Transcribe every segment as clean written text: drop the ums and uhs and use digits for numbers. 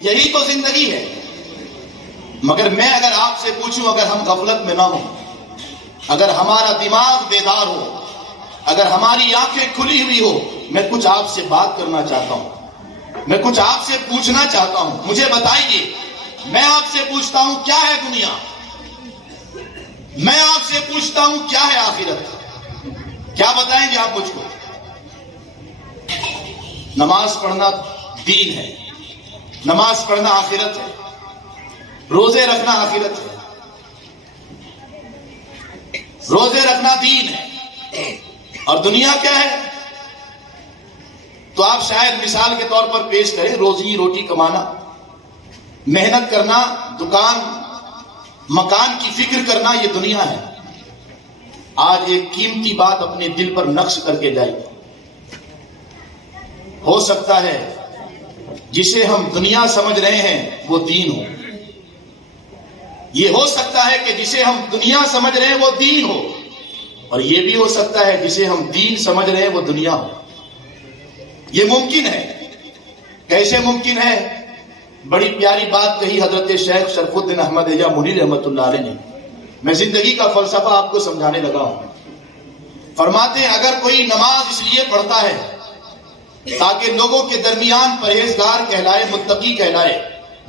یہی تو زندگی ہے۔ مگر میں اگر آپ سے پوچھوں، اگر ہم غفلت میں نہ ہوں، اگر ہمارا دماغ بیدار ہو، اگر ہماری آنکھیں کھلی ہوئی ہو، میں کچھ آپ سے بات کرنا چاہتا ہوں، میں کچھ آپ سے پوچھنا چاہتا ہوں۔ مجھے بتائیے، میں آپ سے پوچھتا ہوں کیا ہے دنیا؟ میں آپ سے پوچھتا ہوں کیا ہے آخرت؟ کیا بتائیں گے آپ مجھ کو؟ نماز پڑھنا دین ہے، نماز پڑھنا آخرت ہے، روزے رکھنا آخرت ہے، روزے رکھنا دین ہے، اور دنیا کیا ہے؟ تو آپ شاید مثال کے طور پر پیش کریں، روزی روٹی کمانا، محنت کرنا، دکان مکان کی فکر کرنا، یہ دنیا ہے۔ آج ایک قیمتی بات اپنے دل پر نقش کر کے جائیے۔ ہو سکتا ہے جسے ہم دنیا سمجھ رہے ہیں وہ دین ہو، یہ ہو سکتا ہے کہ جسے ہم دنیا سمجھ رہے ہیں وہ دین ہو، اور یہ بھی ہو سکتا ہے جسے ہم دین سمجھ رہے ہیں وہ دنیا ہو۔ یہ ممکن ہے۔ کیسے ممکن ہے؟ بڑی پیاری بات کہی حضرت شیخ شرف الدین احمد یا منیر رحمۃ اللہ علیہ نے۔ میں زندگی کا فلسفہ آپ کو سمجھانے لگا ہوں۔ فرماتے ہیں اگر کوئی نماز اس لیے پڑھتا ہے تاکہ لوگوں کے درمیان پرہیزگار کہلائے، متقی کہلائے،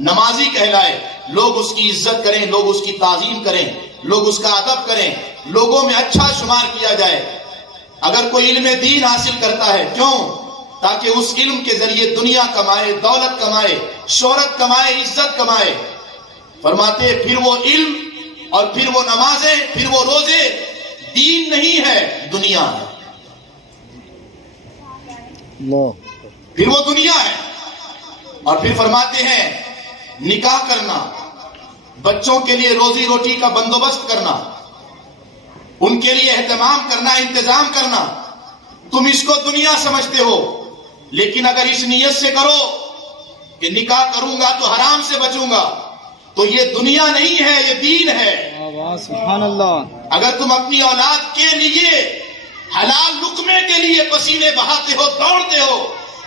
نمازی کہلائے، لوگ اس کی عزت کریں، لوگ اس کی تعظیم کریں، لوگ اس کا ادب کریں، لوگوں میں اچھا شمار کیا جائے۔ اگر کوئی علم دین حاصل کرتا ہے، کیوں؟ تاکہ اس علم کے ذریعے دنیا کمائے، دولت کمائے، شہرت کمائے، عزت کمائے۔ فرماتے ہیں پھر وہ علم اور پھر وہ نمازیں، پھر وہ روزے دین نہیں ہے، دنیا ہے، پھر وہ دنیا ہے۔ اور پھر فرماتے ہیں نکاح کرنا، بچوں کے لیے روزی روٹی کا بندوبست کرنا، ان کے لیے اہتمام کرنا، انتظام کرنا، تم اس کو دنیا سمجھتے ہو۔ لیکن اگر اس نیت سے کرو کہ نکاح کروں گا تو حرام سے بچوں گا، تو یہ دنیا نہیں ہے، یہ دین ہے۔ سبحان اللہ۔ اگر تم اپنی اولاد کے لیے حلال لقمے کے لیے پسینے بہاتے ہو، دوڑتے ہو،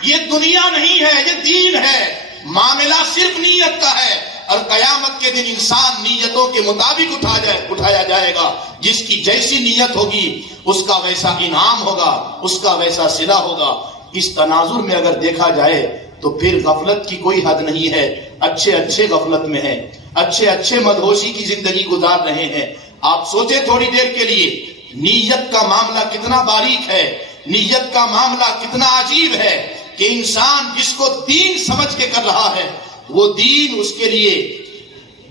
یہ دنیا نہیں ہے، یہ دین ہے۔ معاملہ صرف نیت کا ہے، اور قیامت کے دن انسان نیتوں کے مطابق اٹھایا جائے گا۔ جس کی جیسی نیت ہوگی اس کا ویسا انعام ہوگا، اس کا ویسا صلہ ہوگا۔ اس تناظر میں اگر دیکھا جائے تو پھر غفلت کی کوئی حد نہیں ہے۔ اچھے اچھے غفلت میں ہیں، اچھے اچھے مدہوشی کی زندگی گزار رہے ہیں۔ آپ سوچیں تھوڑی دیر کے لیے، نیت کا معاملہ کتنا باریک ہے، نیت کا معاملہ کتنا عجیب ہے کہ انسان جس کو دین سمجھ کے کر رہا ہے وہ دین اس کے لیے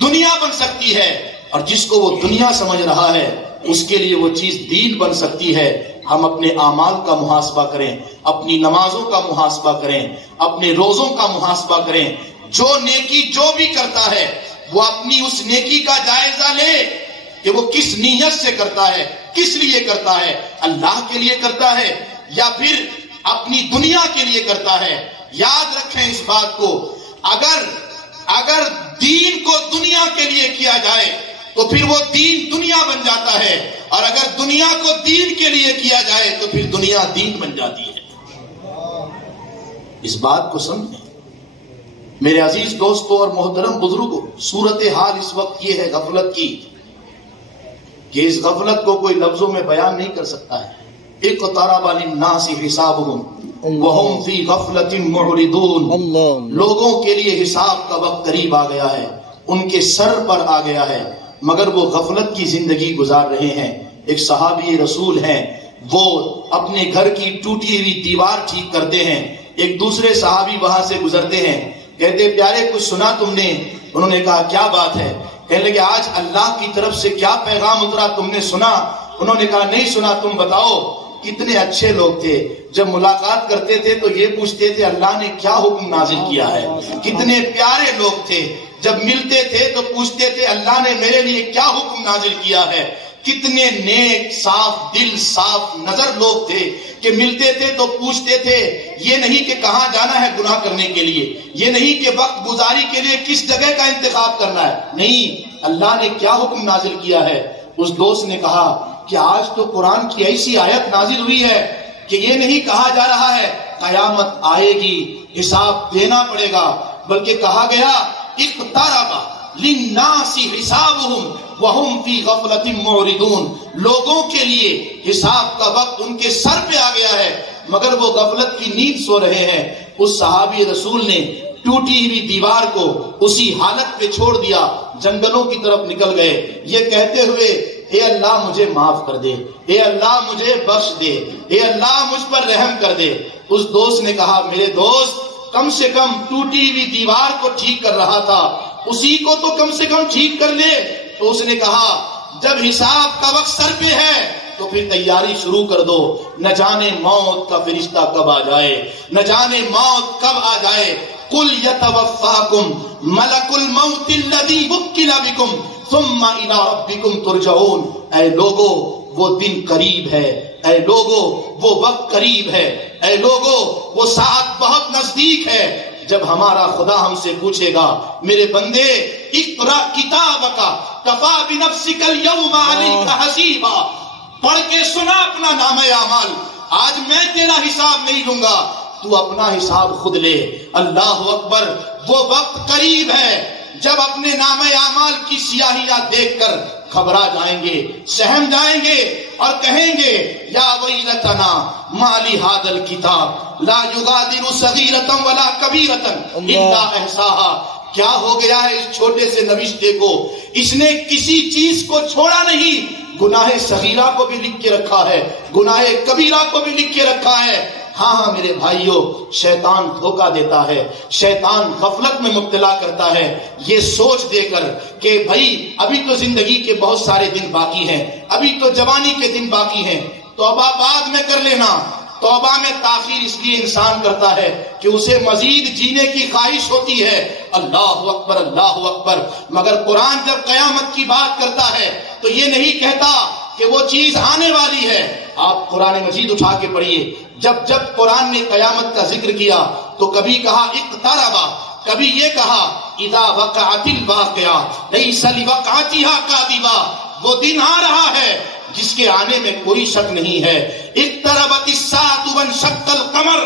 دنیا بن سکتی ہے، اور جس کو وہ دنیا سمجھ رہا ہے اس کے لیے وہ چیز دین بن سکتی ہے۔ ہم اپنے اعمال کا محاسبہ کریں، اپنی نمازوں کا محاسبہ کریں، اپنے روزوں کا محاسبہ کریں۔ جو نیکی جو بھی کرتا ہے وہ اپنی اس نیکی کا جائزہ لے کہ وہ کس نیت سے کرتا ہے، کس لیے کرتا ہے، اللہ کے لیے کرتا ہے یا پھر اپنی دنیا کے لیے کرتا ہے۔ یاد رکھیں اس بات کو، اگر دین کو دنیا کے لیے کیا جائے تو پھر وہ دین دنیا بن جاتا ہے، اور اگر دنیا کو دین کے لیے کیا جائے تو پھر دنیا دین بن جاتی ہے۔ اس بات کو سمجھیں میرے عزیز دوستوں اور محترم بزرگوں۔ صورتحال اس وقت یہ ہے غفلت کی کہ اس غفلت کو کوئی لفظوں میں بیان نہیں کر سکتا ہے۔ اقترب للناس حسابهم وهم فی غفلۃ معرضون۔ لوگوں کے لیے حساب کا وقت قریب آ گیا ہے، ان کے سر پر آ گیا ہے، مگر وہ غفلت کی زندگی گزار رہے ہیں۔ ایک صحابی رسول ہیں، وہ اپنے گھر کی ٹوٹی ہوئی دیوار ٹھیک کرتے ہیں۔ ایک دوسرے صحابی وہاں سے گزرتے ہیں، کہتے پیارے کچھ سنا تم نے؟ انہوں نے کہا کیا بات ہے؟ کہنے لگے آج اللہ کی طرف سے کیا پیغام اترا، تم نے سنا؟ انہوں نے کہا نہیں سنا، تم بتاؤ۔ کتنے اچھے لوگ تھے، جب ملاقات کرتے تھے تو یہ پوچھتے تھے اللہ نے کیا حکم نازل کیا ہے۔ کتنے پیارے لوگ تھے، جب ملتے تھے تو پوچھتے تھے اللہ نے میرے لیے کیا حکم نازل کیا ہے۔ کتنے نیک، صاف دل، صاف نظر لوگ تھے کہ ملتے تھے تو پوچھتے تھے یہ نہیں کہ کہاں جانا ہے گناہ کرنے کے لیے، یہ نہیں کہ وقت گزاری کے لیے کس جگہ کا انتخاب کرنا ہے، نہیں، اللہ نے کیا حکم نازل کیا ہے۔ اس دوست نے کہا کہ آج تو قرآن کی ایسی آیت نازل ہوئی ہے کہ یہ نہیں کہا جا رہا ہے قیامت آئے گی، حساب دینا پڑے گا، بلکہ کہا گیا اقترب للناس حسابهم وهم فی غفلۃ معرضون، لوگوں کے لیے حساب کا وقت ان کے سر پہ آ گیا ہے مگر وہ غفلت کی نیند سو رہے ہیں۔ اس صحابی رسول نے ٹوٹی ہوئی دیوار کو اسی حالت پہ چھوڑ دیا، جنگلوں کی طرف نکل گئے یہ کہتے ہوئے اے اللہ مجھے معاف کر دے، اے اللہ مجھے بخش دے، اے اللہ مجھ پر رحم کر دے۔ اس دوست نے کہا میرے دوست کم سے کم ٹوٹی ہوئی دیوار کو ٹھیک کر رہا تھا، اسی کو تو کم سے کم ٹھیک کر لے۔ تو اس نے کہا جب حساب کا وقت سر پہ ہے تو پھر تیاری شروع کر دو، نہ جانے موت کا فرشتہ کب آ جائے، نہ جانے موت کب آ جائے۔ قل یتوفاکم ملک الموت الذی وکل بکم ثم الی ربکم ترجعون، اے لوگو وہ دن قریب ہے، اے لوگو وہ وقت قریب ہے، اے لوگو وہ ساعت بہت نزدیک ہے جب ہمارا خدا ہم سے پوچھے گا میرے بندے اقرا کتابک کفی بنفسک اليوم علیک حسیبا، پڑھ کے سنا اپنا نامہ اعمال، آج میں تیرا حساب نہیں لوں گا، تو اپنا حساب خود لے۔ اللہ اکبر، وہ وقت قریب ہے جب اپنے نامہ اعمال کی سیاہیاں دیکھ کر گھبرا جائیں گے، سہم جائیں گے اور کہیں گے یا ویلتنا ما لہذا الکتاب لا یغادر صغیرۃ ولا کبیرۃ الا احصاها، کیا ہو گیا ہے اس چھوٹے سے نوشتے کو، اس نے کسی چیز کو چھوڑا نہیں، گناہ صغیرہ کو بھی لکھ کے رکھا ہے، گناہ کبیرہ کو بھی لکھ کے رکھا ہے۔ ہاں میرے بھائیوں، شیطان دھوکہ دیتا ہے، شیطان غفلت میں مبتلا کرتا ہے یہ سوچ دے کر کہ بھائی ابھی تو زندگی کے بہت سارے دن باقی ہیں، ابھی تو جوانی کے دن باقی ہیں، توبہ بعد میں کر لینا۔ توبہ میں تاخیر اس لیے انسان کرتا ہے کہ اسے مزید جینے کی خواہش ہوتی ہے۔ اللہ اکبر، اللہ اکبر۔ مگر قرآن جب قیامت کی بات کرتا ہے تو یہ نہیں کہتا کہ وہ چیز آنے والی ہے۔ آپ قرآن مجید اٹھا کے پڑھیے، جب قرآن نے قیامت کا ذکر کیا تو کبھی کہا اقتربا، کبھی یہ کہا اذا وقعت الواقعہ لیس لوقعتها کاذبا، وہ دن آ رہا ہے جس کے آنے میں کوئی شک نہیں ہے۔ اقتربت الساعة وانشق القمر،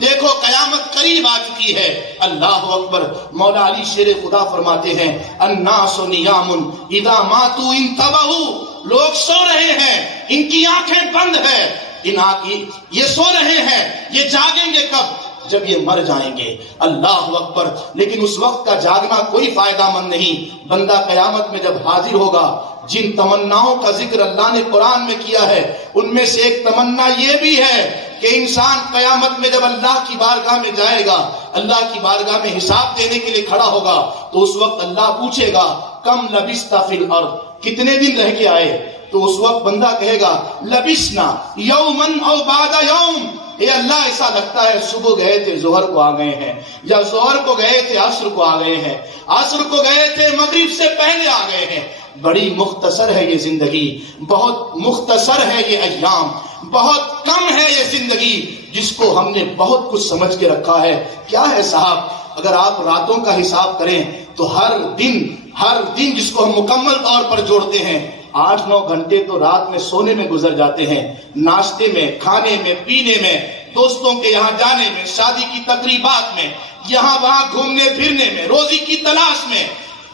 دیکھو قیامت قریب آ چکی ہے۔ اللہ اکبر۔ مولا علی شیر خدا فرماتے ہیں الناس نیام اذا ماتوا انتبہوا، لوگ سو رہے ہیں ان کی آنکھیں بند ہیں، یہ سو رہے ہیں، یہ جاگیں گے کب؟ جب یہ مر جائیں گے۔ اللہ اکبر۔ لیکن اس وقت کا جاگنا کوئی فائدہ مند نہیں، بندہ قیامت میں جب حاضر ہوگا جن تمناؤں کا ذکر اللہ نے قرآن میں کیا ہے ان میں سے ایک تمنا یہ بھی ہے کہ انسان قیامت میں جب اللہ کی بارگاہ میں جائے گا، اللہ کی بارگاہ میں حساب دینے کے لیے کھڑا ہوگا تو اس وقت اللہ پوچھے گا کم لبثت فی الارض، کتنے دن رہ کے آئے؟ تو اس وقت بندہ کہے گا لبثنا یوما او بعد یوم، اے اللہ ایسا لگتا ہے صبح گئے تھے ظہر کو آ گئے ہیں، یا ظہر کو گئے تھے عصر کو آ گئے ہیں، عصر کو گئے تھے مغرب سے پہلے آ گئے ہیں۔ بڑی مختصر ہے یہ زندگی، بہت مختصر ہے یہ ایام، بہت کم ہے یہ زندگی جس کو ہم نے بہت کچھ سمجھ کے رکھا ہے۔ کیا ہے صاحب، اگر آپ راتوں کا حساب کریں تو ہر دن جس کو ہم مکمل طور پر جوڑتے ہیں 8-9 گھنٹے تو رات میں سونے میں گزر جاتے ہیں، ناشتے میں، کھانے میں، پینے میں، دوستوں کے یہاں جانے میں، شادی کی تقریبات میں، یہاں وہاں گھومنے پھرنے میں، روزی کی تلاش میں۔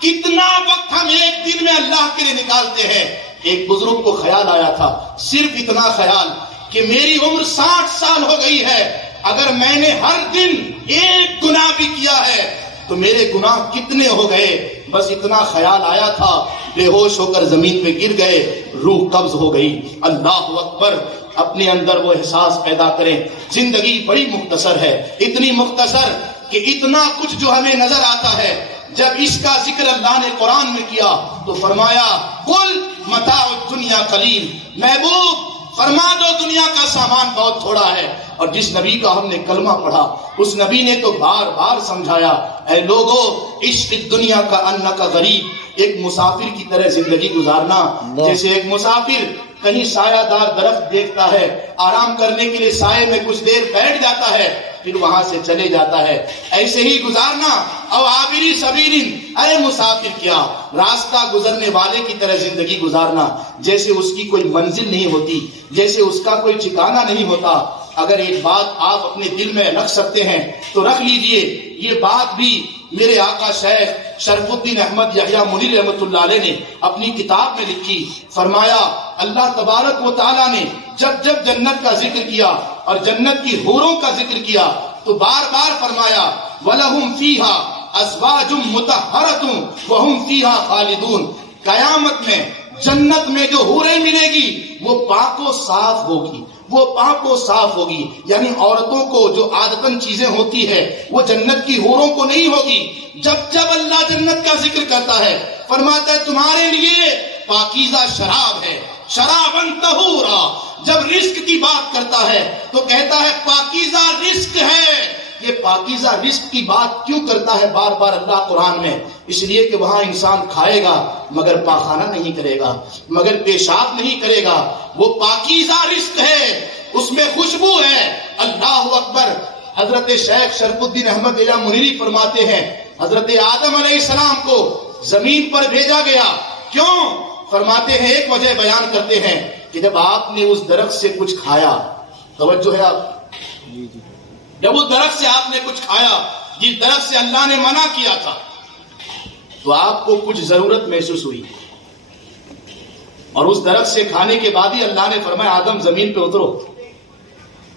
کتنا وقت ہم ایک دن میں اللہ کے لیے نکالتے ہیں۔ ایک بزرگ کو خیال آیا تھا، صرف اتنا خیال کہ میری عمر 60 سال ہو گئی ہے، اگر میں نے ہر دن ایک گناہ بھی کیا ہے تو میرے گناہ کتنے ہو گئے؟ بس اتنا خیال آیا تھا، بے ہوش ہو کر زمین پہ گر گئے، روح قبض ہو گئی۔ اللہ اکبر۔ اپنے اندر وہ احساس پیدا کریں زندگی بڑی مختصر ہے، اتنی مختصر کہ اتنا کچھ جو ہمیں نظر آتا ہے جب اس کا ذکر اللہ نے قرآن میں کیا تو فرمایا قل متاع الدنیا قلیل، محبوب فرما دو دنیا کا سامان بہت تھوڑا ہے۔ اور جس نبی کا ہم نے کلمہ پڑھا اس نبی نے تو بار بار سمجھایا اے لوگو عشق دنیا کا انکا غریب، ایک مسافر کی طرح زندگی گزارنا، جیسے ایک مسافر کہیں سایہ دار درخت دیکھتا ہے، آرام کرنے کے لیے سائے میں کچھ دیر بیٹھ جاتا ہے پھر وہاں سے چلے جاتا ہے، ایسے ہی گزارنا۔ او عابری سبیلن، ارے مسافر کیا، راستہ گزرنے والے کی طرح زندگی گزارنا، جیسے اس کی کوئی منزل نہیں ہوتی، جیسے اس کا کوئی ٹھکانہ نہیں ہوتا۔ اگر ایک بات آپ اپنے دل میں رکھ سکتے ہیں تو رکھ لیجئے، یہ بات بھی میرے آقا شیخ شرف الدین احمد یحییٰ منیر رحمۃ اللہ علیہ نے اپنی کتاب میں لکھی. فرمایا اللہ تبارک و تعالیٰ نے جب جب جنت کا ذکر کیا اور جنت کی حوروں کا ذکر کیا تو بار بار فرمایا وَلَهُمْ فِيهَا أَزْوَاجٌ مُطَهَّرَةٌ وَهُمْ فِيهَا خَالِدُونَ. قیامت میں جنت میں جو حوریں ملے گی وہ پاک و صاف ہوگی، وہ پاک و صاف ہوگی. یعنی عورتوں کو جو عادتاً چیزیں ہوتی ہے وہ جنت کی حوروں کو نہیں ہوگی. جب جب اللہ جنت کا ذکر کرتا ہے فرماتا ہے تمہارے لیے پاکیزہ شراب ہے، شراباً طہورا. جب رزق کی بات کرتا ہے تو کہتا ہے پاکیزہ رزق ہے. یہ پاکیزہ رزق کی بات کیوں کرتا ہے بار بار اللہ قرآن میں؟ اس لیے کہ وہاں انسان کھائے گا مگر پاخانہ نہیں کرے گا، مگر پیشاب نہیں کرے گا. وہ پاکیزہ رزق ہے، اس میں خوشبو ہے. اللہ اکبر. حضرت شیخ شرف الدین احمد یحییٰ منیری فرماتے ہیں حضرت آدم علیہ السلام کو زمین پر بھیجا گیا. کیوں؟ فرماتے ہیں ایک وجہ بیان کرتے ہیں کہ جب آپ نے اس درخت سے کچھ کھایا، توجہ ہے آپ، جب اس درخت سے آپ نے کچھ کھایا جس درخت سے اللہ نے منع کیا تھا تو آپ کو کچھ ضرورت محسوس ہوئی، اور اس درخت سے کھانے کے بعد ہی اللہ نے فرمایا آدم زمین پہ اترو،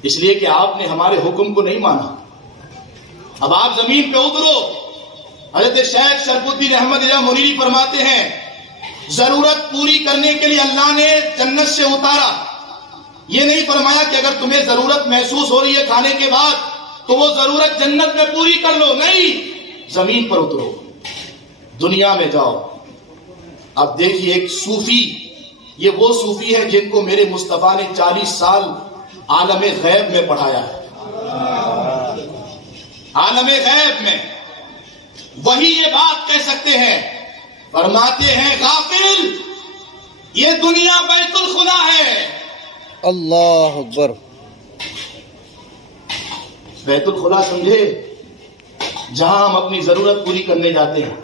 اس لیے کہ آپ نے ہمارے حکم کو نہیں مانا. اب آپ زمین پہ اترو. حضرت شیخ شرف الدین احمد یحییٰ منیری فرماتے ہیں ضرورت پوری کرنے کے لیے اللہ نے جنت سے اتارا. یہ نہیں فرمایا کہ اگر تمہیں ضرورت محسوس ہو رہی ہے کھانے کے بعد تو وہ ضرورت جنت میں پوری کر لو. نہیں، زمین پر اترو، دنیا میں جاؤ. اب دیکھیے ایک صوفی، یہ وہ صوفی ہے جن کو میرے مصطفیٰ نے 40 سال عالم غیب میں پڑھایا ہے. عالم غیب میں وہی یہ بات کہہ سکتے ہیں. فرماتے ہیں غافل، یہ دنیا بیت الخلا ہے. اللہ اکبر. بیت الخلا سمجھے؟ جہاں ہم اپنی ضرورت پوری کرنے جاتے ہیں.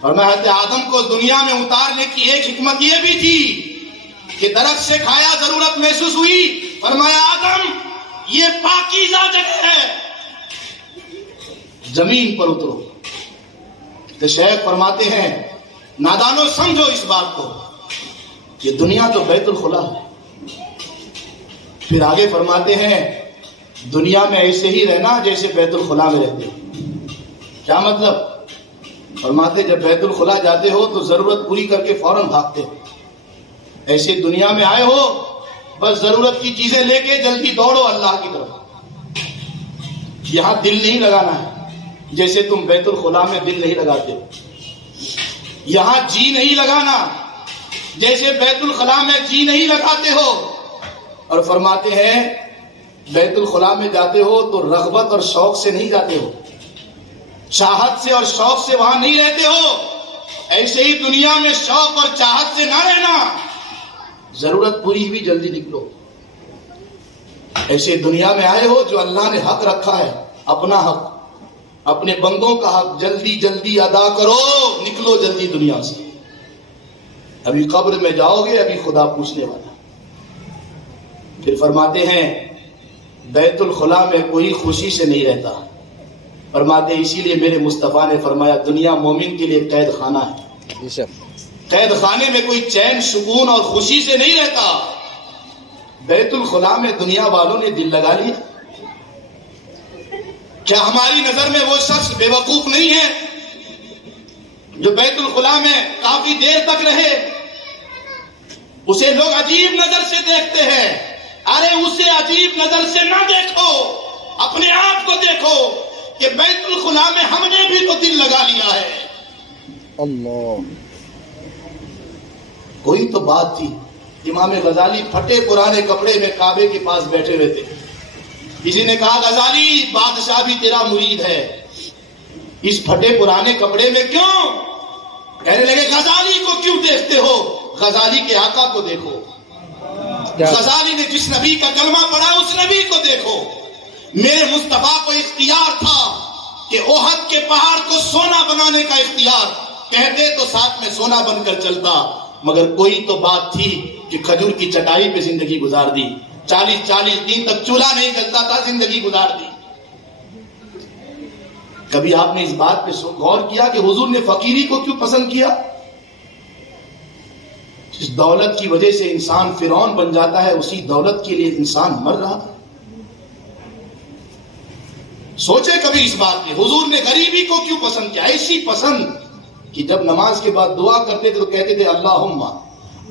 فرمایا حضرت آدم کو دنیا میں اتارنے کی ایک حکمت یہ بھی تھی کہ درخت سے کھایا، ضرورت محسوس ہوئی، فرمایا آدم یہ پاکیزہ جگہ ہے، زمین پر اترو. تو شیخ فرماتے ہیں نادانو سمجھو اس بات کو، یہ دنیا تو بیت الخلا ہے. پھر آگے فرماتے ہیں دنیا میں ایسے ہی رہنا جیسے بیت الخلا میں رہتے ہیں. کیا مطلب؟ فرماتے جب بیت الخلا جاتے ہو تو ضرورت پوری کر کے فوراً بھاگتے ہو. ایسے دنیا میں آئے ہو بس ضرورت کی چیزیں لے کے جلدی دوڑو اللہ کی طرف. یہاں دل نہیں لگانا ہے جیسے تم بیت الخلا میں دل نہیں لگاتے ہو. یہاں جی نہیں لگانا جیسے بیت الخلا میں جی نہیں لگاتے ہو. اور فرماتے ہیں بیت الخلا میں جاتے ہو تو رغبت اور شوق سے نہیں جاتے ہو، چاہت سے اور شوق سے وہاں نہیں رہتے ہو. ایسے ہی دنیا میں شوق اور چاہت سے نہ رہنا، ضرورت پوری ہوئی جلدی نکلو. ایسے دنیا میں آئے ہو جو اللہ نے حق رکھا ہے، اپنا حق، اپنے بندوں کا حق جلدی جلدی ادا کرو، نکلو جلدی دنیا سے. ابھی قبر میں جاؤ گے، ابھی خدا پوچھنے والا. پھر فرماتے ہیں بیت الخلا میں کوئی خوشی سے نہیں رہتا. فرماتے اسی لیے میرے مصطفیٰ نے فرمایا دنیا مومن کے لیے قید خانہ ہے. قید خانے میں کوئی چین سکون اور خوشی سے نہیں رہتا. بیت الخلا میں دنیا والوں نے دل لگا لیا. کیا ہماری نظر میں وہ شخص بے وقوف نہیں ہے جو بیت الخلا میں کافی دیر تک رہے؟ اسے لوگ عجیب نظر سے دیکھتے ہیں. ارے اسے عجیب نظر سے نہ دیکھو، اپنے آپ کو دیکھو کہ بیت الخلا میں ہم نے بھی تو دل لگا لیا ہے. اللہ، کوئی تو بات تھی. امام غزالی پھٹے پرانے کپڑے میں کعبے کے پاس بیٹھے ہوئے تھے. کسی نے کہا غزالی بادشاہ بھی تیرا مرید ہے، اس پھٹے پرانے کپڑے میں کیوں؟ کہنے لگے غزالی کو کیوں دیکھتے ہو، غزالی کے آقا کو دیکھو. غزالی نے جس نبی کا کلمہ پڑھا اس نبی کو دیکھو. میرے مصطفیٰ کو اختیار تھا کہ احد کے پہاڑ کو سونا بنانے کا اختیار، کہتے تو ساتھ میں سونا بن کر چلتا، مگر کوئی تو بات تھی کہ کھجور کی چٹائی پہ زندگی گزار دی. 40 دن تک چولہا نہیں جلتا تھا، زندگی گزار دی۔ کبھی آپ نے اس بات پہ غور کیا کہ حضور نے فقیری کو کیوں پسند کیا؟ جس دولت کی وجہ سے انسان فرعون بن جاتا ہے، اسی دولت کے لیے انسان مر رہا ہے۔ سوچے کبھی اس بات کی، حضور نے غریبی کو کیوں پسند کیا؟ ایسی پسند کہ جب نماز کے بعد دعا کرتے تھے تو کہتے تھے اللہم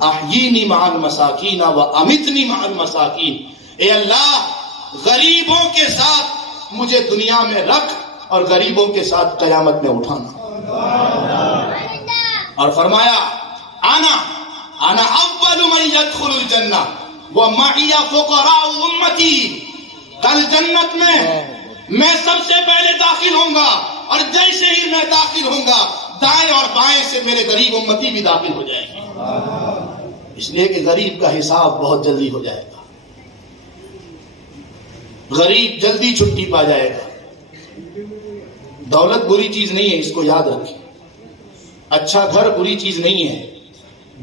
احیینی مع المساکین و امتنی مع المساکین، اے اللہ غریبوں کے ساتھ مجھے دنیا میں رکھ اور غریبوں کے ساتھ قیامت میں اٹھانا۔ اور فرمایا انا اول من يدخل الجنہ ومعی فقراء امتی، کل جنت میں سب سے پہلے داخل ہوں گا، اور جیسے ہی میں داخل ہوں گا دائیں اور بائیں سے میرے غریب امتی بھی داخل ہو جائیں گے، اس لیے کہ غریب کا حساب بہت جلدی ہو جائے گا، غریب جلدی چھٹی پا جائے گا۔ دولت بری چیز نہیں ہے، اس کو یاد رکھیں، اچھا گھر بری چیز نہیں ہے،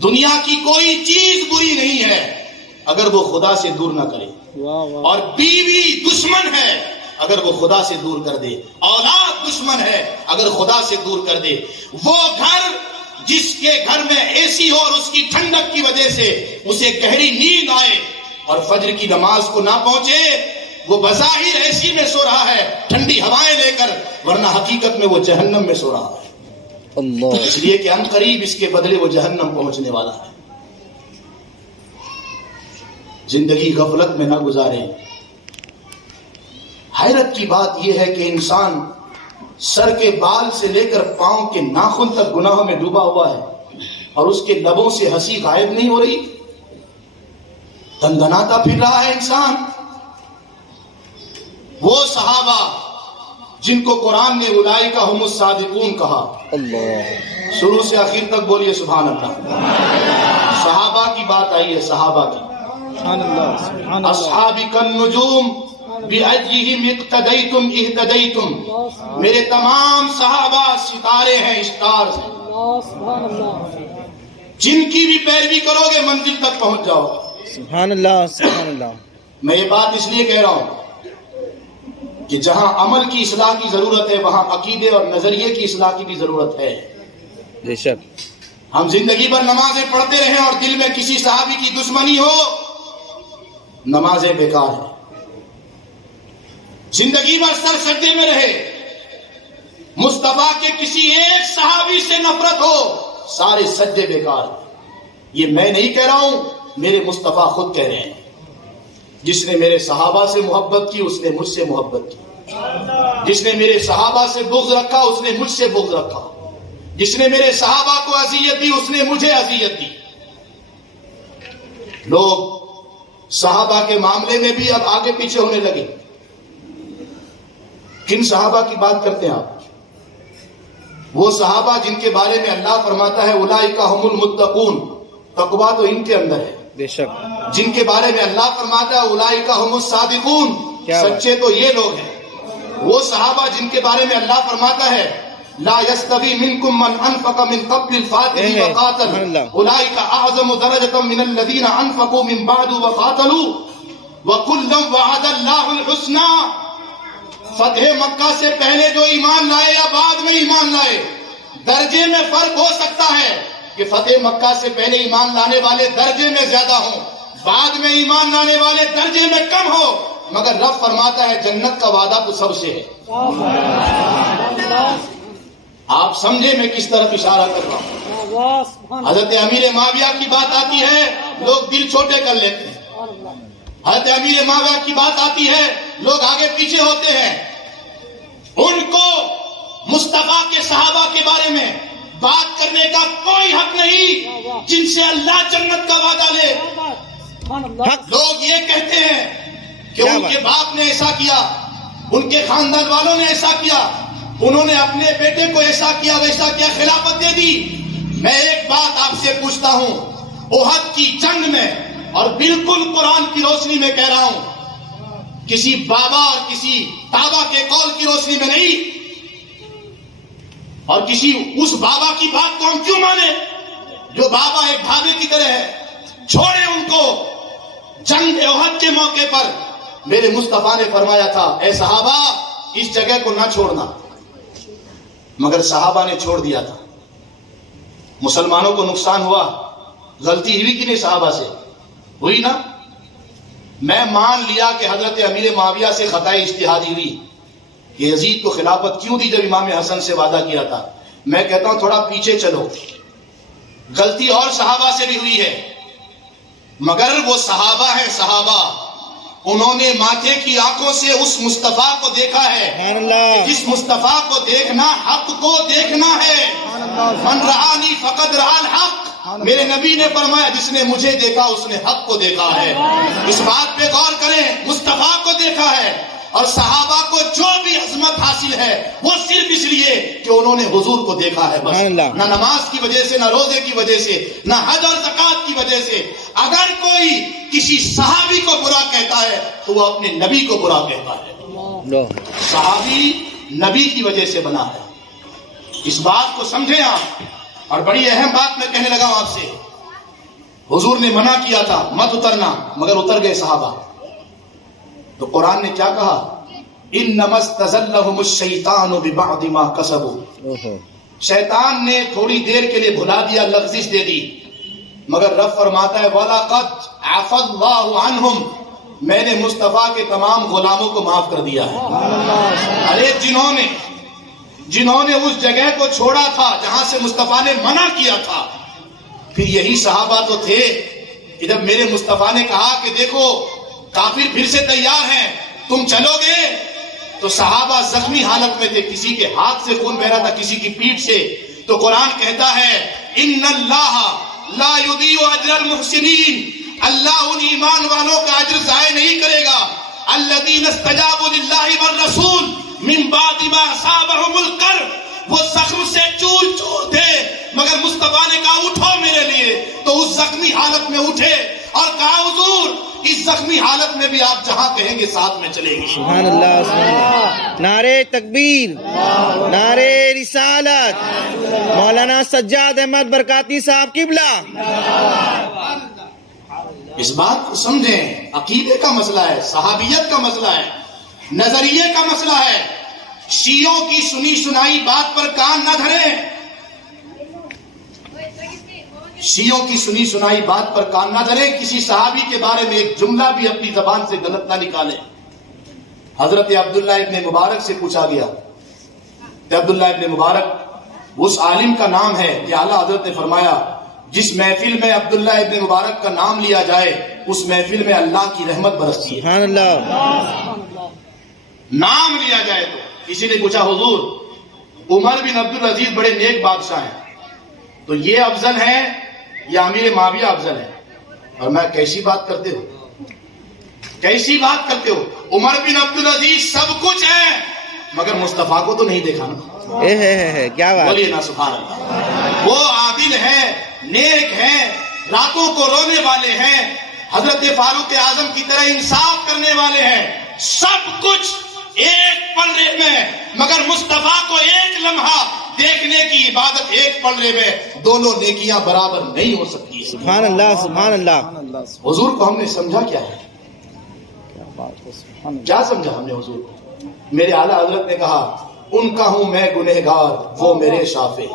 دنیا کی کوئی چیز بری نہیں ہے اگر وہ خدا سے دور نہ کرے، اور بیوی دشمن ہے اگر وہ خدا سے دور کر دے، اولاد دشمن ہے اگر خدا سے دور کر دے۔ وہ گھر جس کے گھر میں اے سی ہو اور اس کی ٹھنڈک کی وجہ سے اسے گہری نیند آئے اور فجر کی نماز کو نہ پہنچے، وہ بظاہر اے سی میں سو رہا ہے ٹھنڈی ہوائیں لے کر، ورنہ حقیقت میں وہ جہنم میں سو رہا ہے، اللہ، اس لیے کہ عنقریب اس کے بدلے وہ جہنم پہنچنے والا ہے۔ زندگی غفلت میں نہ گزاریں۔ حیرت کی بات یہ ہے کہ انسان سر کے بال سے لے کر پاؤں کے ناخن تک گناہوں میں ڈوبا ہوا ہے، اور اس کے لبوں سے ہنسی غائب نہیں ہو رہی، دندناتا پھر رہا ہے انسان۔ وہ صحابہ جن کو قرآن نے اولئک ھم الصادقون کہا، اللہ، شروع سے آخر تک بولیے سبحان اللہ۔ صحابہ کی بات آئی ہے، صحابہ کی، سبحان اللہ، سبحان اللہ، اصحابک النجوم بأیہم اقتدیتم اہتدیتم، میرے تمام صحابہ ستارے ہیں، اسٹارز ہیں، جن کی بھی پیروی کرو گے منزل تک پہنچ جاؤ گے۔ سبحان اللہ، سبحان اللہ۔ میں یہ بات اس لیے کہہ رہا ہوں کہ جہاں عمل کی اصلاح کی ضرورت ہے وہاں عقیدے اور نظریے کی اصلاح کی بھی ضرورت ہے۔ بے شک۔ ہم زندگی بھر نمازیں پڑھتے رہیں اور دل میں کسی صحابی کی دشمنی ہو، نمازیں بیکار ہیں۔ زندگی بھر سر سجدے میں رہے، مصطفیٰ کے کسی ایک صحابی سے نفرت ہو، سارے سجدے بیکار ہیں۔ یہ میں نہیں کہہ رہا ہوں، میرے مصطفیٰ خود کہہ رہے ہیں، جس نے میرے صحابہ سے محبت کی اس نے مجھ سے محبت کی، جس نے میرے صحابہ سے بغض رکھا اس نے مجھ سے بغض رکھا، جس نے میرے صحابہ کو اذیت دی اس نے مجھے اذیت دی۔ لوگ صحابہ کے معاملے میں بھی اب آگے پیچھے ہونے لگے۔ کن صحابہ کی بات کرتے ہیں آپ؟ وہ صحابہ جن کے بارے میں اللہ فرماتا ہے اولئک ھم المتقون، تقویٰ تو ان کے اندر ہے، بے شک۔ جن کے بارے میں اللہ فرماتا ہے اولئک ھم الصادقون، سچے تو یہ لوگ ہیں۔ وہ صحابہ جن کے بارے میں اللہ فرماتا ہے لا يستوي منكم من انفق من قبل الفتح وقاتل اولئك اعظم درجة من الذين انفقوا من بعد وقاتلوا وكلا وعد الله الحسنى۔ فتح مکہ سے پہلے جو ایمان لائے یا بعد میں ایمان لائے، درجے میں فرق ہو سکتا ہے کہ فتح مکہ سے پہلے ایمان لانے والے درجے میں زیادہ ہوں، بعد میں ایمان لانے والے درجے میں کم ہو، مگر رب فرماتا ہے جنت کا وعدہ تو سب سے ہے۔ آپ سمجھے میں کس طرف اشارہ کر رہا ہوں؟ حضرت امیر معاویہ کی بات آتی ہے لوگ دل چھوٹے کر لیتے ہیں، حضرت امیر معاویہ کی بات آتی ہے لوگ آگے پیچھے ہوتے ہیں۔ ان کو مصطفیٰ کے صحابہ کے بارے میں بات کرنے کا کوئی حق نہیں جن سے اللہ جنت کا وعدہ لے۔ لوگ یہ کہتے ہیں کہ ان کے باپ نے ایسا کیا، ان کے خاندان والوں نے ایسا کیا، انہوں نے اپنے بیٹے کو ایسا کیا ویسا کیا، خلافت دے دی۔ میں ایک بات آپ سے پوچھتا ہوں، احد کی جنگ میں، اور بالکل قرآن کی روشنی میں کہہ رہا ہوں، کسی بابا اور کسی تابا کے قول کی روشنی میں نہیں، اور کسی اس بابا کی بات کو ہم کیوں مانیں جو بابا ایک بھابے کی طرح ہے؟ چھوڑیں ان کو۔ جنگ احد کے موقع پر میرے مصطفیٰ نے فرمایا تھا اے صحابہ اس جگہ کو نہ چھوڑنا، مگر صحابہ نے چھوڑ دیا تھا۔ مسلمانوں کو نقصان ہوا، غلطی ہوئی کہ نہیں؟ صحابہ سے ہوئی نا۔ میں مان لیا کہ حضرت امیر معاویہ سے خطا اجتہادی ہوئی کہ یزید کو خلافت کیوں دی جب امام حسن سے وعدہ کیا تھا۔ میں کہتا ہوں تھوڑا پیچھے چلو، غلطی اور صحابہ سے بھی ہوئی ہے، مگر وہ صحابہ ہیں صحابہ، انہوں نے ماتھے کی آنکھوں سے اس مصطفیٰ کو دیکھا ہے۔ سبحان اللہ، جس مصطفیٰ کو دیکھنا حق کو دیکھنا ہے۔ من رآنی فقد رآ الحق، میرے نبی نے فرمایا جس نے مجھے دیکھا اس نے حق کو دیکھا ہے۔ اس بات پہ غور کریں، مصطفیٰ کو دیکھا ہے، اور صحابہ کو جو بھی عظمت حاصل ہے وہ صرف اس لیے کہ انہوں نے حضور کو دیکھا ہے بس، نہ نماز کی وجہ سے، نہ روزے کی وجہ سے، نہ حج اور زکوٰۃ کی وجہ سے۔ اگر کوئی کسی صحابی کو برا کہتا ہے تو وہ اپنے نبی کو برا کہتا ہے۔ صحابی نبی کی وجہ سے بنا ہے، اس بات کو سمجھیں آپ۔ اور بڑی اہم بات میں کہنے لگا ہوں آپ سے، حضور نے منع کیا تھا مت اترنا، مگر اتر گئے صحابہ۔ تو قرآن نے کیا کہا؟ انما استزلهم الشیطان ببعض ما کسبوا، شیطان نے تھوڑی دیر کے لیے بھلا دیا، لغزش دے دی، مگر رب فرماتا ہے وَلَقَدْ عَفَى اللَّهُ عَنْهُمْ، میں نے مصطفیٰ کے تمام غلاموں کو معاف کر دیا ہے۔ ارے جنہوں نے اس جگہ کو چھوڑا تھا جہاں سے مصطفیٰ نے منع کیا تھا، پھر یہی صحابہ تو تھے کہ جب میرے مصطفیٰ نے کہا کہ دیکھو کافر پھر سے تیار ہیں تم چلو گے، تو صحابہ زخمی حالت میں تھے، کسی کے ہاتھ سے خون بہ رہا تھا، کسی کی پیٹھ سے۔ تو قرآن کہتا ہے ان اللہ لا یضیع اجر المحسنین، اللہ ان ایمان والوں کا اجر ضائع نہیں کرے گا۔ الذین استجابوا للہ والرسول من بعد ما اصابهم القرح، وہ زخم سے چور چور تھے، مگر مصطفیٰ نے کہا اٹھو میرے لیے، تو اس زخمی حالت میں اٹھے اور کہا حضور اس زخمی حالت میں بھی آپ جہاں کہیں گے ساتھ میں چلیں گے۔ سبحان اللہ، سبحان اللہ، نعرہ تکبیر، نعرہ رسالت، مولانا سجاد احمد برکاتی صاحب قبلہ۔ اس بات کو سمجھیں، عقیدے کا مسئلہ ہے، صحابیت کا مسئلہ ہے، نظریے کا مسئلہ ہے۔ شیعوں کی سنی سنائی بات پر کان نہ دھریں، شیعوں کی سنی سنائی بات پر کان نہ دھریں، کسی صحابی کے بارے میں ایک جملہ بھی اپنی زبان سے غلط نہ نکالیں۔ حضرت عبداللہ ابن مبارک سے پوچھا گیا کہ عبداللہ ابن مبارک اس عالم کا نام ہے کہ اعلیٰ حضرت نے فرمایا جس محفل میں عبداللہ ابن مبارک کا نام لیا جائے اس محفل میں اللہ کی رحمت برستی ہے۔ سبحان اللہ، نام لیا جائے تو کسی نے پوچھا حضور عمر بن عبدالعزیز بڑے نیک بادشاہ ہیں، تو یہ افضل ہے یا امیر معاویہ افضل ہے؟ اور میں کیسی بات کرتے ہو، کیسی بات کرتے ہو؟ عمر بن عبدالعزیز سب کچھ ہے مگر مصطفیٰ کو تو نہیں دیکھا نا۔ کیا بات، بولیے نا سبحان اللہ۔ وہ عادل ہے، نیک ہیں، راتوں کو رونے والے ہیں، حضرت فاروق اعظم کی طرح انصاف کرنے والے ہیں، سب کچھ ایک پلڑے میں، مگر مصطفیٰ کو ایک لمحہ دیکھنے کی عبادت ایک پلڑے میں، دونوں نیکیاں برابر نہیں ہو سکتی۔ سبحان اللہ، سبحان اللہ۔ حضور کو ہم نے سمجھا کیا ہے؟ کیا سمجھا ہم نے حضور کو؟ میرے اعلیٰ حضرت نے کہا ان کا ہوں میں گنہگار، وہ میرے شافع۔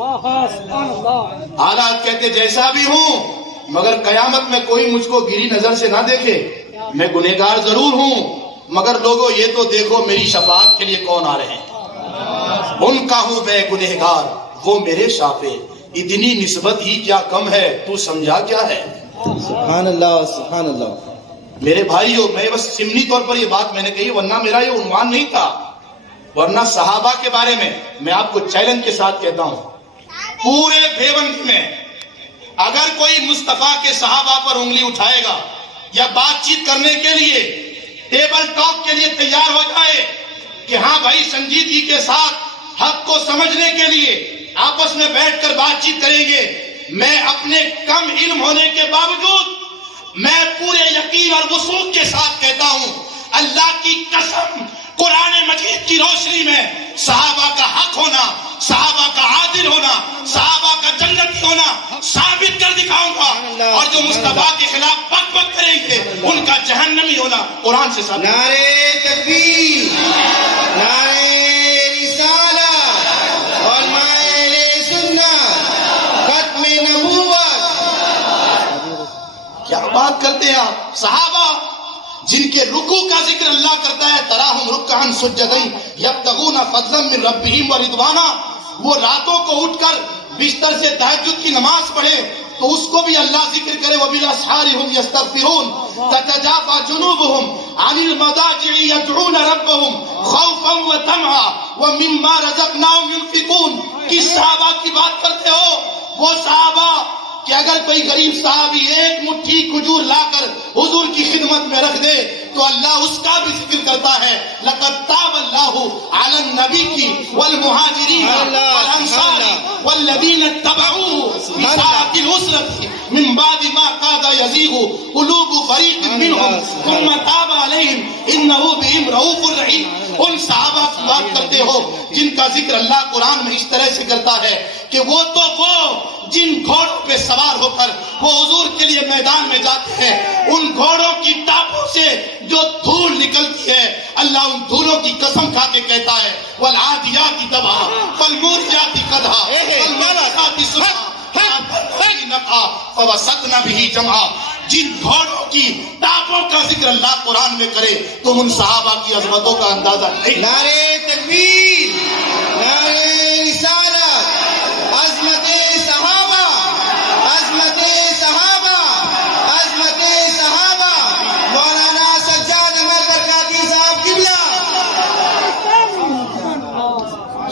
اعلیٰ حضرت کہتے جیسا بھی ہوں مگر قیامت میں کوئی مجھ کو گری نظر سے نہ دیکھے، میں گنہگار ضرور ہوں مگر لوگوں یہ تو دیکھو میری شفاعت کے لیے کون آ رہے ہیں۔ ان کا ہوں میں گنہگار، وہ میرے شافع، اتنی نسبت ہی کیا کم ہے، تو سمجھا کیا ہے؟ سبحان اللہ، سبحان اللہ۔ میرے بھائیو، میں بس ضمنی طور پر یہ بات میں نے کہی، ورنہ میرا یہ عنوان نہیں تھا، ورنہ صحابہ کے بارے میں آپ کو چیلنج کے ساتھ کہتا ہوں، پورے بھیونڈی میں اگر کوئی مصطفیٰ کے صحابہ پر انگلی اٹھائے گا یا بات چیت کرنے کے لیے ٹیبل ٹاک کے لیے تیار ہو جائے کہ ہاں بھائی سنجیدگی کے ساتھ حق کو سمجھنے کے لیے آپس میں بیٹھ کر بات چیت کریں گے، میں اپنے کم علم ہونے کے باوجود میں پورے یقین اور وثوق کے ساتھ کہتا ہوں، اللہ کی قسم قرآن مجید کی روشنی میں صحابہ کا حق ہونا، صحابہ کا عادل ہونا، صحابہ کا جنتی ہونا ثابت کر دکھاؤں گا۔ اللہ، اور جو سبحان مصطفیٰ اللہ۔ کے خلاف بک بک کریں گے ان کا جہنمی ہونا قرآن سے ثابت ہے۔ نعرے تکبیر، نعرے رسالت، علماء اہل سنت، ختم نبوت۔ کیا بات کرتے ہیں آپ؟ صحابہ جن کے رکوع کا ذکر اللہ کرتا ہے، تراہم رکعا سجدین یبتغون فضلا من ربہم ورضوانا، وہ راتوں کو اٹھ کر بستر سے تہجد کی نماز پڑھے تو اس کو بھی اللہ ذکر کرے، وبالاسحار هم یستغفرون تتجافى جنوبهم عن المضاجع يدعون ربهم خوفا وطمعا ومما رزقناهم ينفقون۔ کس صحابہ کی بات کرتے ہو؟ وہ صحابہ کہ اگر کوئی غریب صحابی ایک مٹھی کھجور لا کر حضور کی خدمت میں رکھ دے تو اللہ اس کا بھی ذکر کرتا ہے، لقد تاب اللہ علی النبی والمہاجرین والانصار والذین اتبعوه فی ساعة العسرة من بعد ما کاد یزیغ قلوب فریق منهم ثم تاب علیہم انہ بہم رؤوف رحیم۔ ان صحابہ کی بات کرتے ہو جن کا ذکر اللہ قرآن میں اس طرح سے کرتا ہے کہ وہ جن گھوڑوں پہ سوار ہو کر وہ حضور کے لیے میدان میں جاتے ہیں، ان گھوڑوں کی ٹاپوں سے جو دھول نکلتی ہے اللہ ان دھولوں کی قسم کھا کے کہتا ہے، والعادیات ضبحا فالمورجات قدحا فالمالکات صبحا فوسطن به جمعا۔ جن گھوڑوں کی ٹاپوں کا ذکر اللہ قرآن میں کرے تم ان صحابہ کی عظمتوں کا اندازہ نہیں۔ نعرے تکبیر، نعرے رسالت، عظمت صحابہ، عظمت صحابہ، عظمت صحابہ، مولانا سجاد احمد برکاتی صاحب قبلہ۔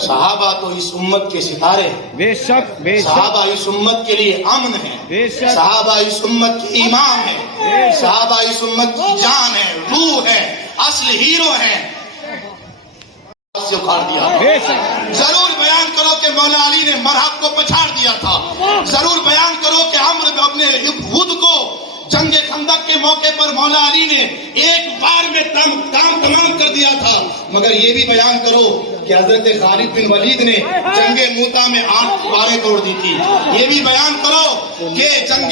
صحابہ تو اس امت کے ستارے ہیں، بے شک، بے شک، صحابہ اس امت کے لیے امن ہے، بے شک، صحابہ اس امت کی امام ہے، صحابہ اس امت کی جان ہے، روح ہے، اصل ہیرو ہیں۔ سے اکھاڑ دیا، بے شک، ضرور بیان کرو کہ مولا علی نے مرحب کو پچھاڑ دیا تھا، ضرور بیان کرو کہ عمرو اپنے خود کو جنگ خندق کے موقع پر مولا علی نے ایک بار میں کام تمام کر دیا تھا، مگر یہ بھی بیان کرو کہ حضرت خالد بن ولید نے جنگ موتا میں 8 باریں توڑ دی تھی، یہ بھی بیان کرو کہ جنگ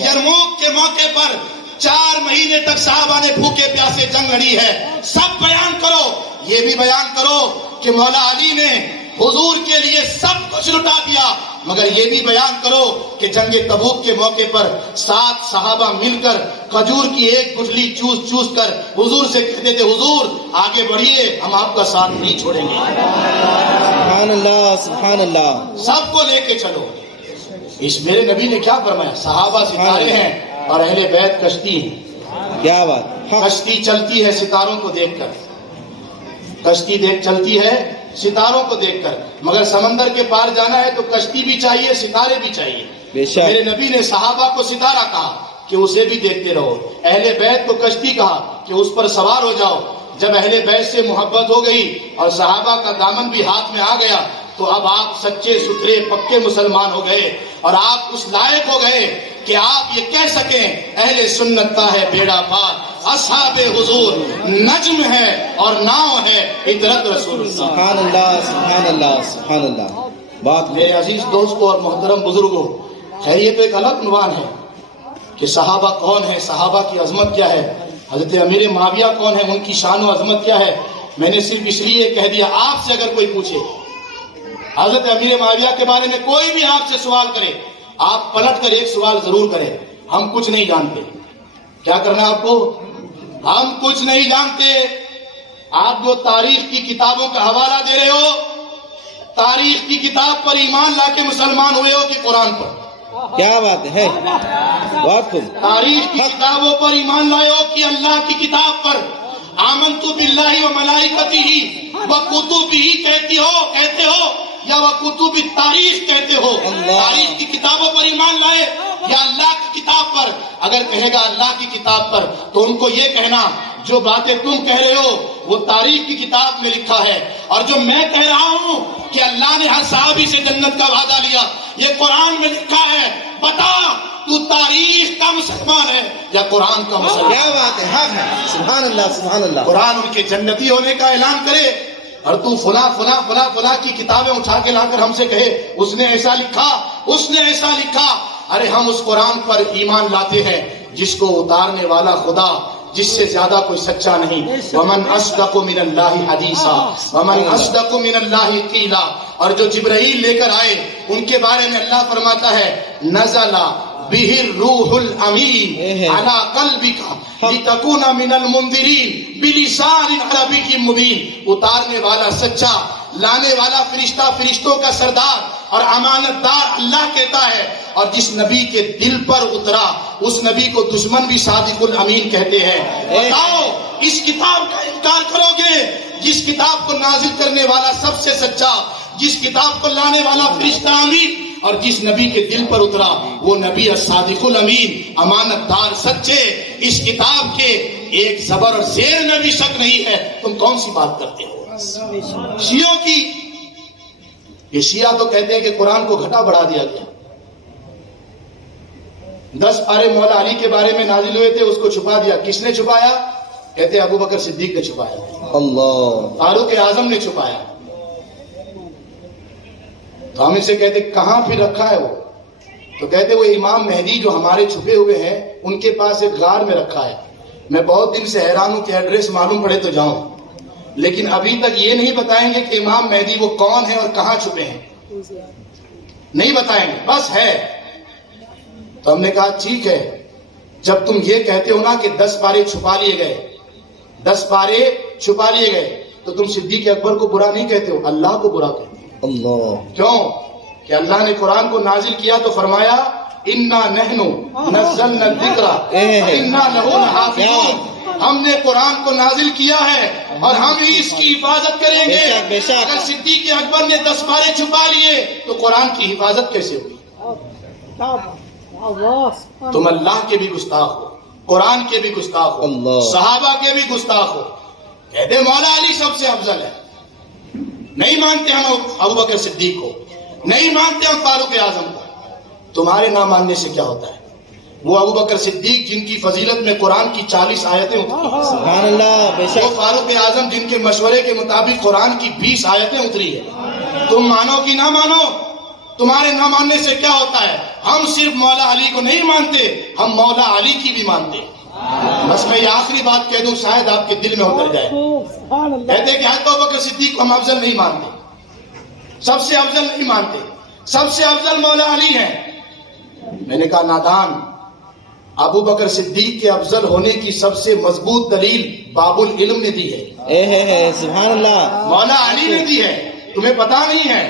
یرموک کے موقع پر 4 مہینے تک صحابہ نے بھوکے پیاسے جنگ لڑی ہے، سب بیان کرو۔ یہ بھی بیان کرو کہ مولا علی نے حضور کے لیے سب کچھ لٹا دیا، مگر یہ بھی بیان کرو کہ جنگ تبوک کے موقع پر 7 صحابہ مل کر کھجور کی ایک گٹھلی چوس چوس کر حضور سے کہتے تھے، حضور آگے بڑھیے، ہم آپ کا ساتھ نہیں چھوڑیں گے، سبحان اللہ، سبحان اللہ۔ سب کو لے کے چلو۔ اس میرے نبی نے کیا فرمایا؟ صحابہ ستارے ہیں اور اہل بیت کشتی ہیں۔ کیا بات، کشتی چلتی ہے ستاروں کو دیکھ کر، کشتی چلتی ہے ستاروں کو دیکھ کر، مگر سمندر کے پار جانا ہے تو کشتی بھی چاہیے، ستارے بھی چاہیے۔ بے شک، میرے نبی نے صحابہ کو ستارہ کہا کہ اسے بھی دیکھتے رہو، اہل بیت کو کشتی کہا کہ اس پر سوار ہو جاؤ۔ جب اہل بیت سے محبت ہو گئی اور صحابہ کا دامن بھی ہاتھ میں آ گیا تو اب آپ سچے ستھرے پکے مسلمان ہو گئے اور آپ اس لائق ہو گئے کہ آپ یہ کہہ سکیں اہل سنت کا ہے بیڑا پار، اصحاب حضور نجم ہے اور ناؤ ہے عطرت رسول اللہ۔ سبحان اللہ، سبحان اللہ، سبحان اللہ۔ بات میرے عزیز دوستوں اور محترم بزرگوں، خیر یہ تو ایک الگ عنوان ہے کہ صحابہ کون ہے، صحابہ کی عظمت کیا ہے، حضرت امیر معاویہ کون ہے، ان کی شان و عظمت کیا ہے۔ میں نے صرف اس لیے کہہ دیا، آپ سے اگر کوئی پوچھے حضرت امیر معاویہ کے بارے میں، کوئی بھی آپ سے سوال کرے، آپ پلٹ کر ایک سوال ضرور کریں، ہم کچھ نہیں جانتے۔ کیا کرنا آپ کو؟ ہم کچھ نہیں جانتے۔ آپ جو تاریخ کی کتابوں کا حوالہ دے رہے ہو، تاریخ کی کتاب پر ایمان لا کے مسلمان ہوئے ہو کہ قرآن پر؟ کیا بات ہے، بہت خوب۔ تاریخ کی کتابوں پر ایمان لائے ہو کہ اللہ کی کتاب پر؟ آمنت باللہ و ملائکتہ و کتبہ کہتے ہو یا وہ کتب تاریخ کہتے ہو؟ تاریخ کی کتابوں پر ایمان لائے یا اللہ کی کتاب پر؟ اگر کہے گا اللہ کی کتاب پر تو ان کو یہ کہنا جو باتیں تم کہہ رہے ہو وہ تاریخ کی کتاب میں لکھا ہے، اور جو میں کہہ رہا ہوں کہ اللہ نے ہر صحابی سے جنت کا وعدہ لیا یہ قرآن میں لکھا ہے، بتا تو تاریخ کا مسلمان ہے یا قرآن کا مسلمان؟ کیا بات ہے، حق ہے، سبحان اللہ، سبحان اللہ۔ قرآن ان کے جنتی ہونے کا اعلان کرے اور تو فلاں فلاں فلاں فلاں کی کتابیں اٹھا کے لا کر ہم سے کہے اس نے ایسا لکھا، اس نے ایسا لکھا۔ ارے ہم اس قرآن پر ایمان لاتے ہیں جس کو اتارنے والا خدا، جس سے زیادہ کوئی سچا نہیں. ومن اصدق من اللہ حدیثا ومن اصدق من اللہ قیلا. اور جو جبرائیل لے کر آئے ان کے بارے میں اللہ فرماتا ہے نزل بہ الروح الامین علی قلبک لتکون من المنذرین بلسان عربی مبین. اتارنے والا سچا، لانے والا فرشتہ، فرشتوں کا سردار اور امانت دار اللہ کہتا ہے. اور جس نبی کے دل پر اترا اس نبی کو دشمن بھی صادق الامین کہتے ہیں. بتاؤ اس کتاب کا انکار کرو گے جس کتاب کو نازل کرنے والا سب سے سچا، جس کتاب کو لانے والا فرشتہ امین، اور جس نبی کے دل پر اترا وہ نبی صادق الامین، امانت دار، سچے، اس کتاب کے ایک زبر اور زیر میں بھی شک نہیں ہے. تم کون سی بات کرتے ہو؟ شیعوں کی. یہ شیعہ تو کہتے ہیں کہ قرآن کو گھٹا بڑھا دیا گیا. 10 پارے مولا علی کے بارے میں نازل ہوئے تھے، اس کو چھپا دیا. کس نے چھپایا؟ کہتے ہیں ابو بکر صدیق نے چھپایا، اللہ، فاروق اعظم نے چھپایا. تو ہم اسے کہتے کہاں پھر رکھا ہے وہ؟ تو کہتے وہ امام مہدی جو ہمارے چھپے ہوئے ہیں ان کے پاس ایک غار میں رکھا ہے. میں بہت دن سے حیران ہوں کہ ایڈریس معلوم پڑے تو جاؤں، لیکن ابھی تک یہ نہیں بتائیں گے کہ امام مہدی وہ کون ہے اور کہاں چھپے ہیں. نہیں بتائیں گے، بس ہے. تو ہم نے کہا ٹھیک ہے، جب تم یہ کہتے ہو نا کہ 10 پارے چھپا لیے گئے، 10 پارے چھپا لیے گئے، تو تم صدیق اکبر کو برا نہیں کہتے ہو، اللہ کو برا کہتے ہو. اللہ. کیوں؟ کہ اللہ نے قرآن کو نازل کیا تو فرمایا انا نحن نزلنا الذکر وانا لہ لحافظون. ہم نے قرآن کو نازل کیا ہے اور ہم ہی اس کی حفاظت کریں گے. بے شک. اگر صدیق اکبر نے 10 پارے چھپا لیے تو قرآن کی حفاظت کیسے ہوئی؟ تم اللہ کے بھی گستاخ ہو، قرآن کے بھی گستاخ ہو، اللہ، صحابہ کے بھی گستاخ ہو. کہتے مولا علی سب سے افضل ہے. نہیں مانتے ہم ابو بکر صدیق کو، نہیں مانتے ہم فاروق اعظم کو. تمہارے نہ ماننے سے کیا ہوتا ہے؟ وہ ابو بکر صدیق جن کی فضیلت میں قرآن کی 40 آیتیں اتری، سبحان اللہ، بے وہ شک. فاروق اعظم جن کے مشورے کے مطابق قرآن کی 20 آیتیں اتری ہے. تم مانو کہ نہ مانو، تمہارے نہ ماننے سے کیا ہوتا ہے؟ ہم صرف مولا علی کو نہیں مانتے، ہم مولا علی کی بھی مانتے. بس میں یہ آخری بات کہہ دوں، شاید آپ کے دل میں اتر جائے. کہتے کہ حضرت ابو بکر صدیق کو ہم افضل نہیں مانتے، سب سے افضل نہیں مانتے، سب سے افضل مولا علی ہیں. میں نے کہا نادان، ابو بکر صدیق کے افضل ہونے کی سب سے مضبوط دلیل باب العلم نے دی ہے، سبحان اللہ، مولا علی نے دی ہے. تمہیں پتا نہیں ہے،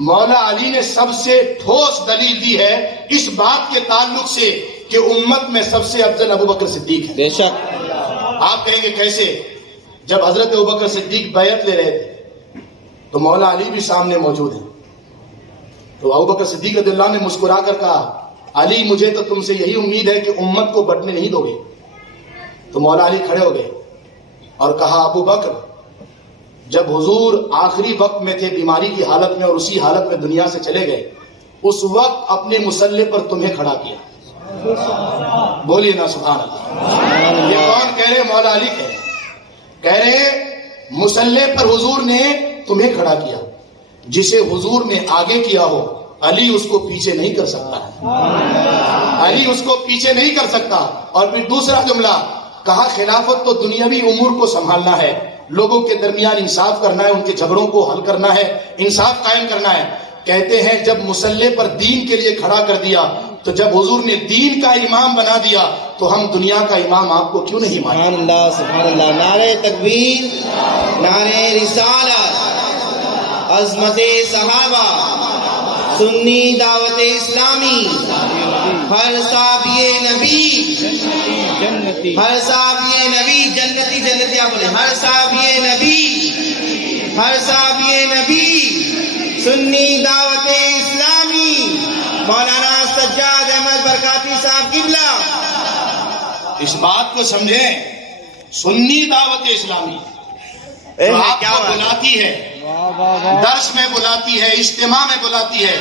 مولا علی نے سب سے ٹھوس دلیل دی ہے اس بات کے تعلق سے کہ امت میں سب سے افضل ابو بکر صدیق ہے. بے شک. آپ کہیں گے کیسے؟ جب حضرت ابو بکر صدیق بیعت لے رہے تھے تو مولا علی بھی سامنے موجود ہیں. تو ابو بکر صدیق رضی اللہ نے مسکرا کر کہا علی مجھے تو تم سے یہی امید ہے کہ امت کو بٹنے نہیں دو گے. تو مولا علی کھڑے ہو گئے اور کہا ابو بکر، جب حضور آخری وقت میں تھے بیماری کی حالت میں اور اسی حالت میں دنیا سے چلے گئے، اس وقت اپنے مصلے پر تمہیں کھڑا کیا. بولیے نا سبحان اللہ. یہ کون کہہ رہے؟ مولا علی کہہ رہے مصلے پر حضور نے تمہیں کھڑا کیا. جسے حضور نے آگے کیا ہو علی اس کو پیچھے نہیں کر سکتا، علی اس کو پیچھے نہیں کر سکتا. اور پھر دوسرا جملہ کہا خلافت تو دنیاوی امور کو سنبھالنا ہے، لوگوں کے درمیان انصاف کرنا ہے، ان کے جھگڑوں کو حل کرنا ہے، انصاف قائم کرنا ہے. کہتے ہیں جب مصلے پر دین کے لیے کھڑا کر دیا تو جب حضور نے دین کا امام بنا دیا تو ہم دنیا کا امام آپ کو کیوں نہیں مانیں؟ سبحان اللہ، سبحان اللہ. نعرہ تکبیر، نعرہ رسالت، عظمت صحابہ، سنی دعوت اسلامی، ہر صحابی نبی جنتی، ہر صحابی نبی جنتی، جنتی آپ بولے، ہر صحابی نبی، ہر صحابی نبی، سنی دعوت اسلامی، مولانا سجاد احمد برکاتی صاحب قبلہ. اس بات کو سمجھیں، سنی دعوت اسلامی جو آپ کو بلاتی ہے، درس میں بلاتی ہے، اجتماع میں بلاتی ہے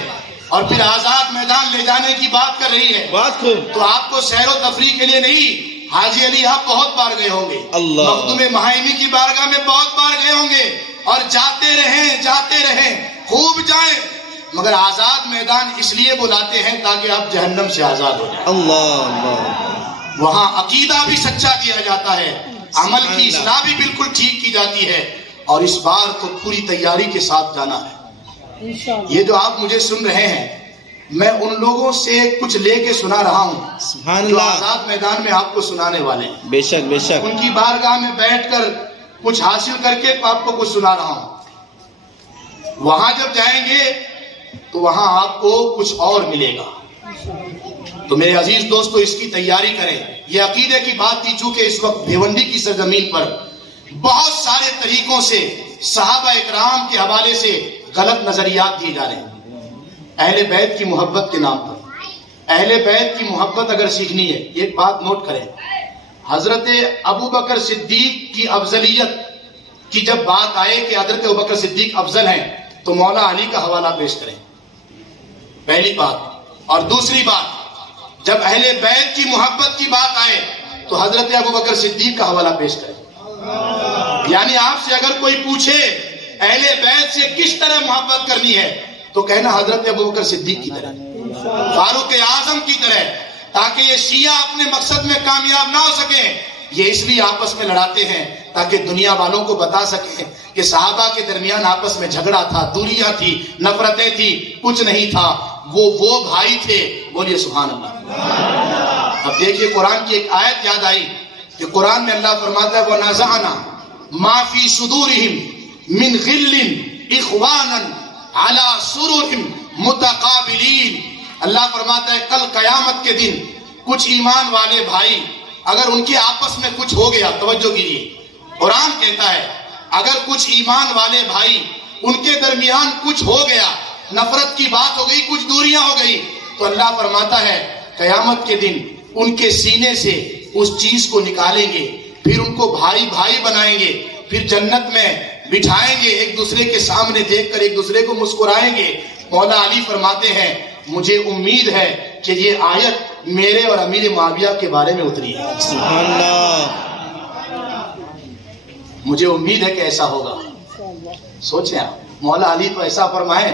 اور پھر آزاد میدان لے جانے کی بات کر رہی ہے، بات خوب. تو آپ کو سیر و تفریح کے لیے نہیں. حاجی علی آپ بہت بار گئے ہوں گے، اللہ، مخدوم مہائمی کی بارگاہ میں بہت بار گئے ہوں گے، اور جاتے رہیں خوب جائیں. مگر آزاد میدان اس لیے بلاتے ہیں تاکہ آپ جہنم سے آزاد ہو جائیں. اللہ وہاں عقیدہ بھی سچا دیا جاتا ہے, عمل کی اصلاح بھی بالکل ٹھیک کی جاتی ہے, اور اس بار تو پوری تیاری کے ساتھ جانا ہے. یہ جو آپ مجھے سن رہے ہیں, میں ان لوگوں سے کچھ لے کے سنا رہا ہوں سبحان جو اللہ. آزاد میدان میں آپ کو سنانے والے ہیں. بے شک بے شک. ان کی بارگاہ میں بیٹھ کر کچھ حاصل کر کے آپ کو کچھ سنا رہا ہوں. وہاں جب جائیں گے تو وہاں آپ کو کچھ اور ملے گا. تو میرے عزیز دوستو, اس کی تیاری کریں. یہ عقیدے کی بات تھی, چونکہ اس وقت بھیونڈی کی سرزمین پر بہت سارے طریقوں سے صحابہ اکرام کے حوالے سے غلط نظریات دیے جا رہے ہیں. اہل بیت کی محبت کے نام پر, اہل بیت کی محبت اگر سیکھنی ہے, ایک بات نوٹ کریں, حضرت ابو بکر صدیق کی افضلیت کی جب بات آئے کہ حضرت ابو بکر صدیق افضل ہیں, تو مولا علی کا حوالہ پیش کریں, پہلی بات. اور دوسری بات, جب اہل بیت کی محبت کی بات آئے تو حضرت ابو بکر صدیق کا حوالہ پیش کریں. یعنی آپ سے اگر کوئی پوچھے اہل بیت سے کس طرح محبت کرنی ہے, تو کہنا حضرت ابو بکر صدیق کی طرح, فاروق اعظم کی طرح, تاکہ یہ شیعہ اپنے مقصد میں کامیاب نہ ہو سکیں. یہ اس لیے آپس میں لڑاتے ہیں تاکہ دنیا والوں کو بتا سکیں کہ صحابہ کے درمیان آپس میں جھگڑا تھا, دوریاں تھی, نفرتیں تھی, کچھ نہیں تھا, وہ بھائی تھے. بولیے سبحان اللہ. اب دیکھیے, قرآن کی ایک آیت یاد آئی کہ قرآن میں اللہ فرماتا ہے وَنَزَعْنَا مَا فِي صُدُورِهِمْ مِنْ غِلٍّ إِخْوَانًا عَلَى سُرُرٍ مُتَقَابِلِينَ. اللہ فرماتا ہے کل قیامت کے دن کچھ ایمان والے بھائی اگر ان کے آپس میں کچھ ہو گیا, توجہ کیجیے, قرآن کہتا ہے اگر کچھ ایمان والے بھائی ان کے درمیان کچھ ہو گیا, نفرت کی بات ہو گئی, کچھ دوریاں ہو گئی, تو اللہ فرماتا ہے قیامت کے دن ان کے سینے سے اس چیز کو نکالیں گے, پھر ان کو بھائی بھائی بنائیں گے, پھر جنت میں بٹھائیں گے, ایک دوسرے کے سامنے دیکھ کر ایک دوسرے کو مسکرائیں گے. مولا علی فرماتے ہیں مجھے امید ہے کہ یہ آیت میرے اور امیر معاویہ کے بارے میں اتری ہے. سبحان اللہ. مجھے امید ہے کہ ایسا ہوگا. سوچیں آپ, مولا علی تو ایسا فرمائیں,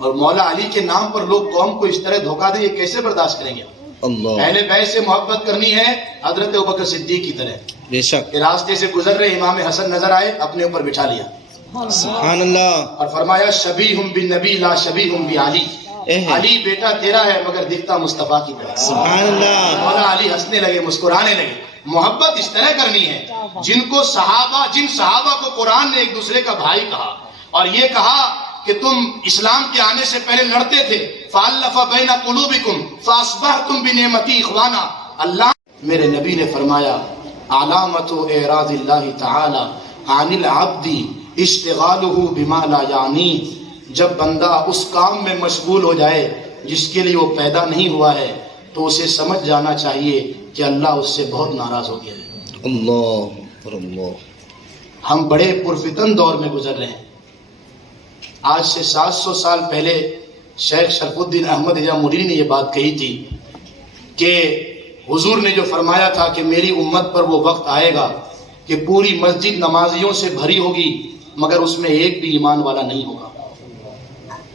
اور مولا علی کے نام پر لوگ قوم کو اس طرح دھوکہ دیں, یہ کیسے برداشت کریں گے؟ اللہ اہل بیت سے محبت کرنی ہے حضرت ابوبکر صدیق کی طرح. بے شک. راستے سے گزر رہے امام حسن نظر آئے, اپنے اوپر بٹھا لیا سبحان اللہ. اور فرمایا شبیہم بالنبی لا شبیہم بعلی. علی بیٹا تیرا ہے مگر دکھتا مصطفیٰ کی طرح. سبحان اللہ. مولا علی ہنسنے لگے, مسکرانے لگے. محبت اس طرح کرنی ہے جن صحابہ کو قرآن نے ایک دوسرے کا بھائی کہا, اور یہ کہا کہ تم اسلام کے آنے سے پہلے لڑتے تھے, فَأَلَّفَ بَيْنَ قُلُوبِكُمْ فَأَصْبَحْتُمْ بِنِعْمَتِي إِخْوَانًا. اللہ میرے نبی نے فرمایا علامت اعراض اللہ تعالی عن العبد اشتغالہ بما لا یعنی. جب بندہ اس کام میں مشغول ہو جائے جس کے لیے وہ پیدا نہیں ہوا ہے, تو اسے سمجھ جانا چاہیے کہ اللہ اس سے بہت ناراض ہو گیا ہے. اللہ اللہ. ہم بڑے پرفتن دور میں گزر رہے ہیں. آج سے 700 سال پہلے شیخ شرف الدین احمد رضا مریری نے یہ بات کہی تھی کہ حضور نے جو فرمایا تھا کہ میری امت پر وہ وقت آئے گا کہ پوری مسجد نمازیوں سے بھری ہوگی مگر اس میں ایک بھی ایمان والا نہیں ہوگا.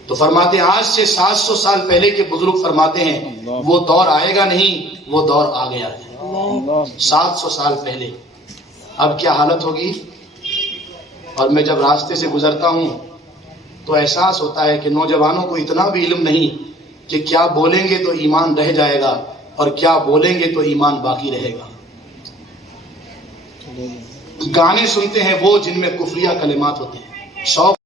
تو فرماتے ہیں آج سے 700 سال پہلے کے بزرگ فرماتے ہیں وہ دور آئے گا نہیں, وہ دور آ گیا ہے. 700 سال پہلے. اب کیا حالت ہوگی؟ اور میں جب راستے سے گزرتا ہوں تو احساس ہوتا ہے کہ نوجوانوں کو اتنا بھی علم نہیں کہ کیا بولیں گے تو ایمان رہ جائے گا اور کیا بولیں گے تو ایمان باقی رہے گا. گانے سنتے ہیں وہ جن میں کفریہ کلمات ہوتے ہیں. شوق